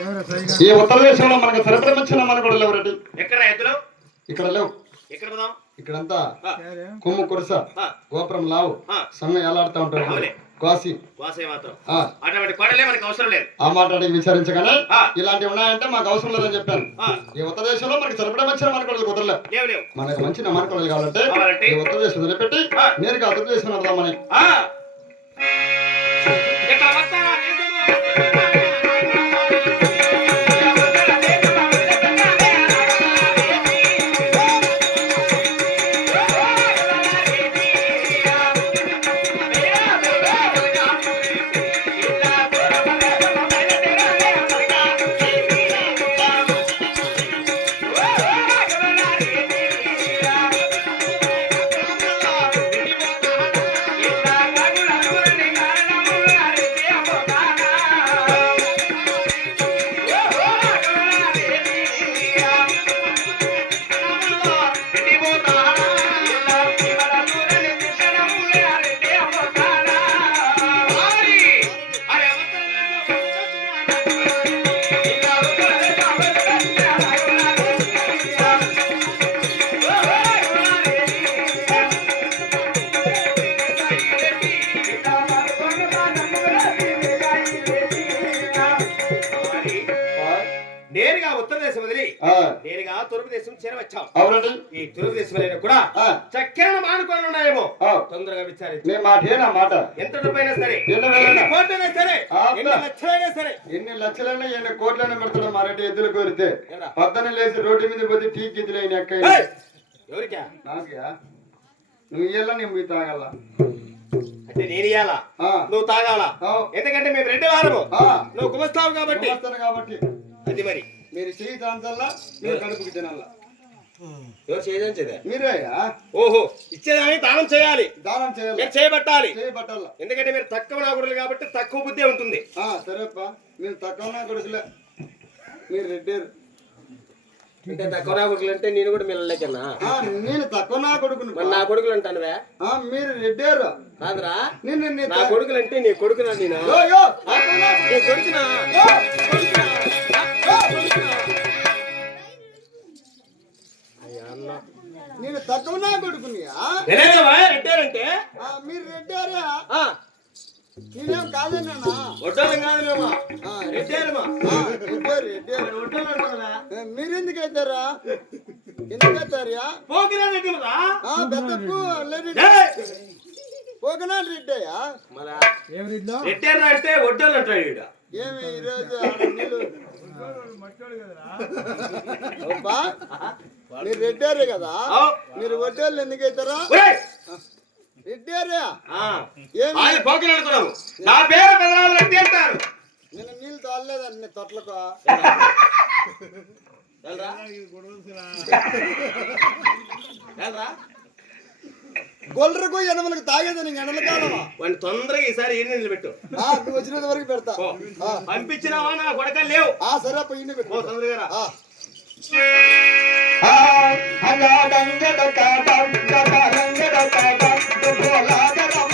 ఈ ఉత్తర దేశంలో మనకు సరిపడమిచ్చిన మనకు ఎవరండి ఎక్కడ ఎద్దులు? ఇక్కడ లేవు. ఎక్కడ పోదాం? ఇక్కడంతా కొమ్ము కురస గోపురం లావు. సంగ ఎలాడుతూ ఉంటాడు. కాసి ఆ, అటువంటి కోడలే మనకు అవసరం లేదు. ఆ మాట విచారించగానే. ఇలాంటివి ఉన్నాయంటే మాకు అవసరం లేదని చెప్పాను. ఈ ఉత్తర దేశంలో మనకి సరిపడమిచ్చిన మనకు కుదరలేవు లేవు లేవు. మనకు మంచి మనకొడలు కావాలంటే? ఈ ఉత్తర దేశం వదిలిపెట్టి. నేరుగా దేశం వెళ్దామని చేరవచ్చాం అవునండి. ఈ కూడా మానుకోలు ఉన్నాయేమో. తొందరగా విచారించు మాట ఎంత డబ్బైనా సరే ఎన్ని కోట్లైనా సరే ఆ, ఎన్ని లక్షలైనా సరే. ఎన్ని లక్షలైనా ఎన్ని కోట్లైనా పెడతాడు మరటి ఎద్దులు కోరితే? పద్దన లేచి రోడ్డు మీద పోతే టీ గిద్దులేని ఎక్క ఏయ్! ఎవరికా? నాకుయా నువ్వు ఇయ్యాల నేను మీ తాగల? అంటే నేను ఇయ్యాలా? నువ్వు తాగాలా? ఎందుకంటే మేము రెండు వారము. నువ్వు కుమస్తావు కాబట్టి. కాబట్టి. అది మరి. మీరు చెయ్యి దాంతల్లా మీరు కడుపుకి తినాల ఎవరు చేయదంచేదే మీరేయా ఓహో ఇచ్చేదాన్ని దానం చేయాలి. దానం చేయాలి. మీరు చేయబట్టాలి. చేయబట్టాల. ఎందుకంటే మీరు తక్కువ నాగుడులు కాబట్టి తక్కువ బుద్ధి ఉంటుంది. ఆ, సరేప్పా మీరు తక్కువ నా కొడుకులే మీరు రెడ్డారు అంటే తక్కువ నాగుడులు అంటే నేను కూడా మిల్లలేకన్నా? నేను తక్కువ నా కొడుకును మరి నా కొడుకులు అంటానువే? మీరు రెడ్డారు కాదురా. నేను నీ నా కొడుకులు అంటే నీ కొడుకునా నేను? నా నీ కొడుకునా? కాదన్నా. ఒడ్డోలం కాదు మేము. మీరు ఎందుకు అవుతారా ఎందుకు అవుతారా పోకిరా పెద్ద రెడ్డి పోకనాడు రెడ్డయ్యా? మరా? రెడ్డారా అంటే ఒడ్డోలు అంటాడు ఈడ. ఏమి ఈరోజు మీరు రెడ్డారే కదా. మీరు వడ్డేళ్ళు ఎందుకు అవుతారా ఒరేయ్! రెడ్డారే ఆ, ఏమి? వాళ్ళు పోకిరా అనుకున్నావు. నా పేరు పెదరాలు రెడ్డి అంటారు. నేను నీళ్ళు తాగలేదండి తొట్లకు? గొల్లరకు ఎనమలకు తాగేదని ఎండల కాలమా? వాడిని తొందరగా ఈసారి ఆ, నువ్వు వచ్చినంత వరకు పెడతా. పంపించినావా? నా కొడక లేవు. ఆ సరే అప్ప ఇన్ని పెట్టు. తొందరగా రా. ఆ. మామ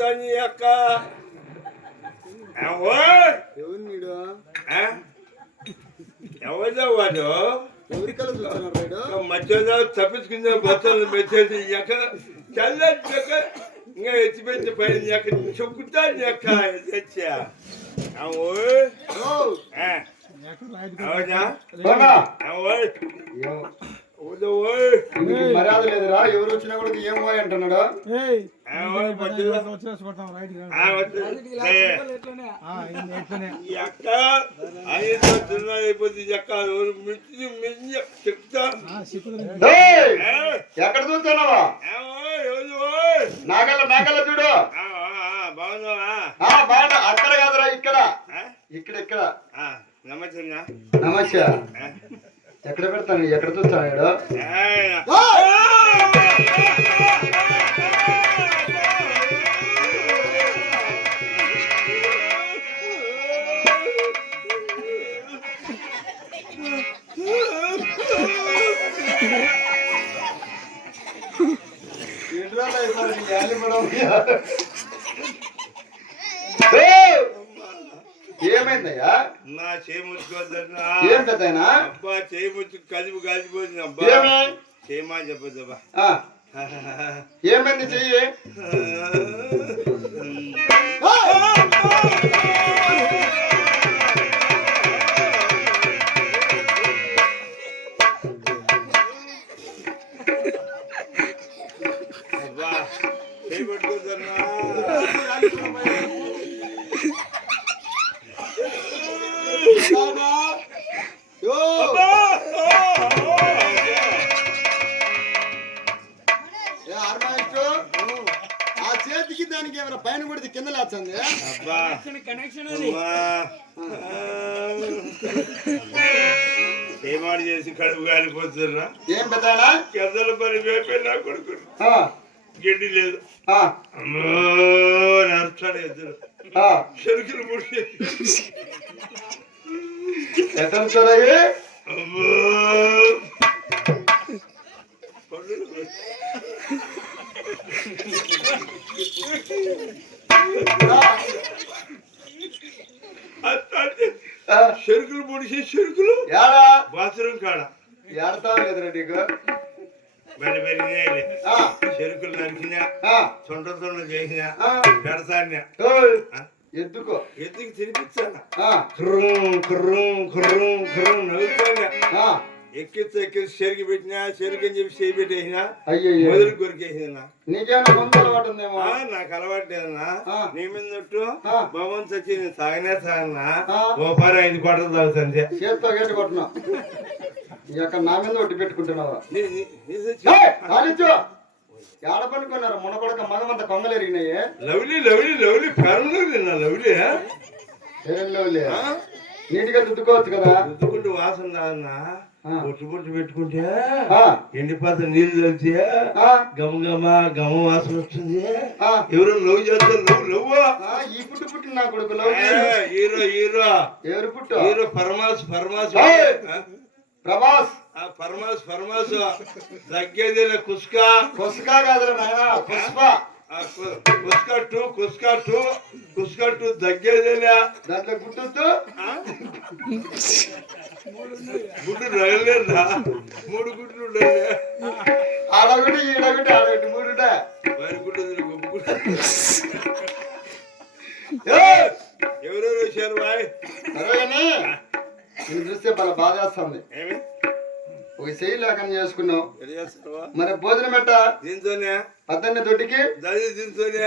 నడుకుతాను అక్క ఎవరు నీడు? ఎవరిదో వాడు? మధ్యలో తప్పించుకున్న బట్టలు పెట్టేసి ఎక్కడ చల్లటి ఎక్క ఇంకా ఎత్తిపెట్టి పైన ఎక్క చెక్కుతాను ఎక్క తెచ్చా. మర్యాద లేదురా ఎవరు వచ్చినా కూడా ఏం పోయి అంటున్నాడు ఐదు అయిపోతుంది మిర్చి మించి చెప్తా? ఎక్కడ చూస్తున్నావా? నాగల్ల నాగల్ల చూడు. ఆ, ఆ, ఆ, బాగున్నావా? అక్కడ కాదురా ఇక్కడ? ఇక్కడ ఇక్కడ. ఆ, నమస్తే. నమస్తే? ఎక్కడ పెడతాను? ఎక్కడ చూస్తాడు ఏయ్. ఏమైందయ్యా? నా చేయి ముచ్చుకోవద్దన్నా ఏం పెద్దయినా? అబ్బా చేయి ముచ్చు కలిపి కాలిపోతుంది అబ్బా. ఏమి? చేయమా చెప్పద్దబ్బా. ఏమైంది చెయ్యి? అమ్మా. ఏమాడు చేసి కడుపు కాలిపోతున్నా ఏం పెద్దనా కెద్దల పని వేపే నా కొడుకు. గడ్డి లేదు. అమ్మో నడుస్తాడు ఎదురు చెరుకులు ముడి ఎక్కడ చూడయి అమ్మో. చెరుకులు ముడిసి చెరుకులు? బాత్రూమ్ కాడ. ఏడతావు లేదురా నీకు? మరి పెరిగినాయి ఆ, చెరుకులు నరికినా తొండ తొండ చేసినా. పెడతాన్యా ఎందుకో? ఎత్తుకు తినిపించాను కుర్రం కుర్రం కుర్రం కుర్రం నవ్వుతాను ఆ, ఎక్కిస్తే ఎక్కిస్తే చెరుకు పెట్టినా చెరుకు అని చెప్పి చేయి పెట్టేసినా మొదలు కొరికేసినా ఆ, నాకు అలవాటు లేదన్నా. ఆ. నీ మీద నట్టు ఆ. భవన్ వచ్చి నేను తాగనే తాగన్నా ఆ. ఓ పారి ఐదు కోటలు తాగుతుంది చేత్తో గేటు కొట్టినావు ఈ యొక్క నా మీద ఒట్టి పెట్టుకుంటున్నావా? నీ- నీ- నీ సచ్చి- ఏయ్, ఆలించు. ఏడ పనుకున్నారు మునపడక మగమంత కొంగలు ఎరిగినాయి? లవ్లీ లవ్లీ లవ్లీ పెరంలో నిన్న లవ్లీ ఏళ్ళోలే నీటిగా దుద్దుకోవచ్చు కదా? రుద్దుకుంటూ వాసన రాదన్నా. బొట్టు బొట్టు పెట్టుకుంటే ఎండిపోత నీళ్ళు కలిసి ఆ, గమ గమ గమ వాసన వస్తుంది. ఎవరు లవ్ చేస్తారు లవ్ లవ్ ఈ పుట్టు పుట్టిన నా కొడుకు లవ్ హీరో హీరో. ఎవరు పుట్టు? హీరో పరమాస్ పరమాస్ ఏయ్! ప్రభాస్. ఆ పరమాస్ పరమాస్ తగ్గేది కుస్కా కాదురా నాయన పుష్ప. ఆ కు- kuska two kuska two kuska two తగ్గేదేలే దాంట్లో గుడ్డుతో గుడ్డు రగలేదా మూడు గుడ్లు ఆడొకటి ఈడొకటి ఆడొకటి మూడుట వారి గుడ్డు! ఎవరెవరు వచ్చారు బాయ్? సరే కానీ చూస్తే బాగా బాధ వేస్తుంది ఏమి? ఒక చెయ్యి లేకుండా చేసుకున్నావు. మరి భోజనం పెట్ట దీంతోనే. పద్దెన్న దొడ్డికి? దీంతోనే.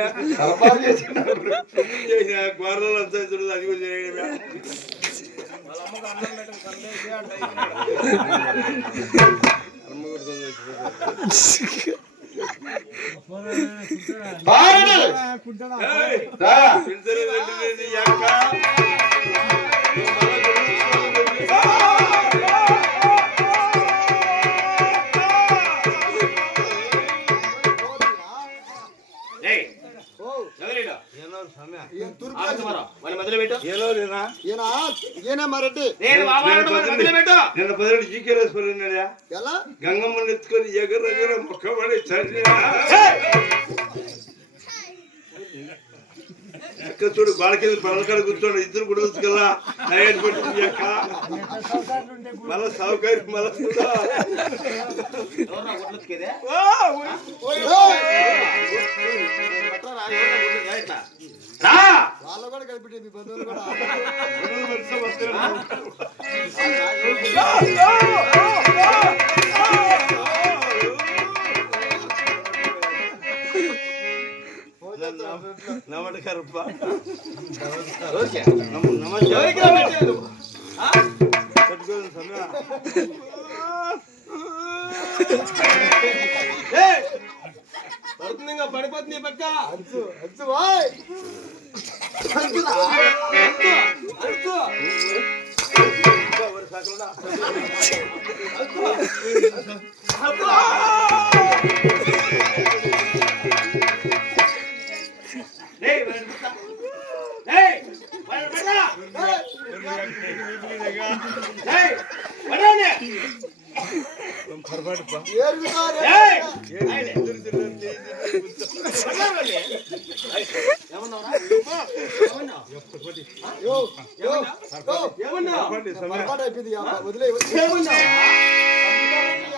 ఇక్కడ చూడు గోడకి పడలకాడ కూర్చోండి. ఇద్దరు కూడా తీసుకెళ్ళా టైర్ పట్టింది అక్క మళ్ళా సౌకర్యం మళ్ళా చూడా. వాళ్ళు కూడా కలిపి మీ బంధువులు కూడా ఇంకా పడిపోతుంది పక్క అంచు అంచు బాయ్ అంచు అంచు, అంచు.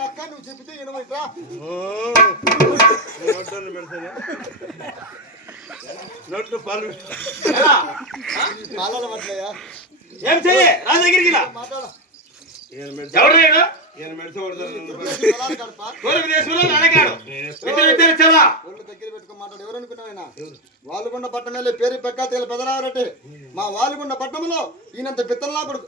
అక్క నువ్వు చెప్తే నోట్లో పాలు? పాలాల ఏం చెయ్యి రా దగ్గరికి ఎవరు లేడు ఇద్దరు ఇద్దరు చవా మాట్లాడు. ఎవరు? అనుకున్నావైనా వాలుగుండ పట్టణంలో పేరు పెక్క తేల పెదరావరటే మా వాలుగుండ పట్టణంలో ఈయనంత పిత్తల్లా కొడుకు.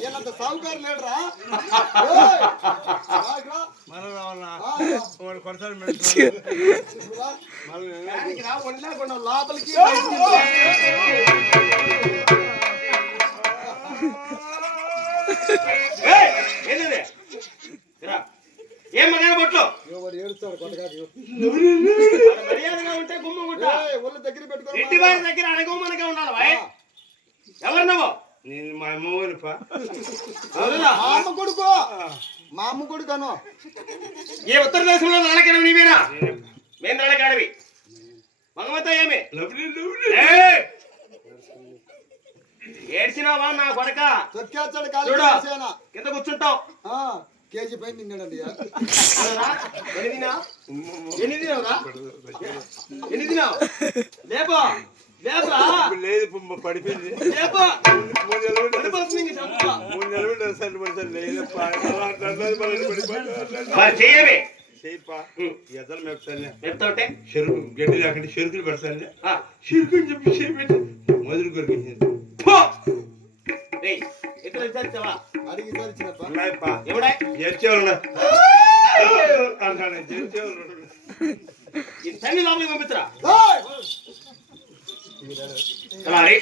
ఈయనంత సాగుకారు లేడురా. లోపలికి. ఏం మగాన బొట్లు? ఏడుస్తాడు కొట్టగాకి. దగ్గర అడగమనగా ఉండాలి వాయ్ ఎవరు నువ్వు నేను మా అమ్మని పా అవునా? మా అమ్మ కొడుకు. మా అమ్మ కొడుకు అను. ఈ ఉత్తర దేశంలో నడకడం నీవేనా? మేము నడకాడవి మగమతో ఏమి? ఏయ్! ఏడ్చినావా నా కొడక? చూడు. కింద కూర్చుంటావు. ఆ కేజీ పైన నిన్నాడండి అవునా? ఎన్ని తినావు ఎన్ని తినావు లేపో. లేదు పొమ్మ పడిపోయింది లేపో మూడు నెలలు పడిపోతుంది ఇంక చంప. మూడు నెలలు డ్రెస్ పడతాను లేదు మరి చెయ్యవి చేయిపా ఎద్దలు మెప్తాను చెప్తావుంటే చెరుకు గడ్డి లేకుండా చెరుకులు పెడతాను ఆ, చెరుకు అని చెప్పి చేపెట్టి మొదలు కొరికింది పో. రేయ్, ఎక్కడ విచారించావా అడిగి సరిచినప్ప ఉన్నాయిపా ఎవడా చేర్చేవాళ్ళు అంటాను చేర్చేవాళ్ళు ఈ తల్లి లోపలికి పంపించరా Come on, Lee.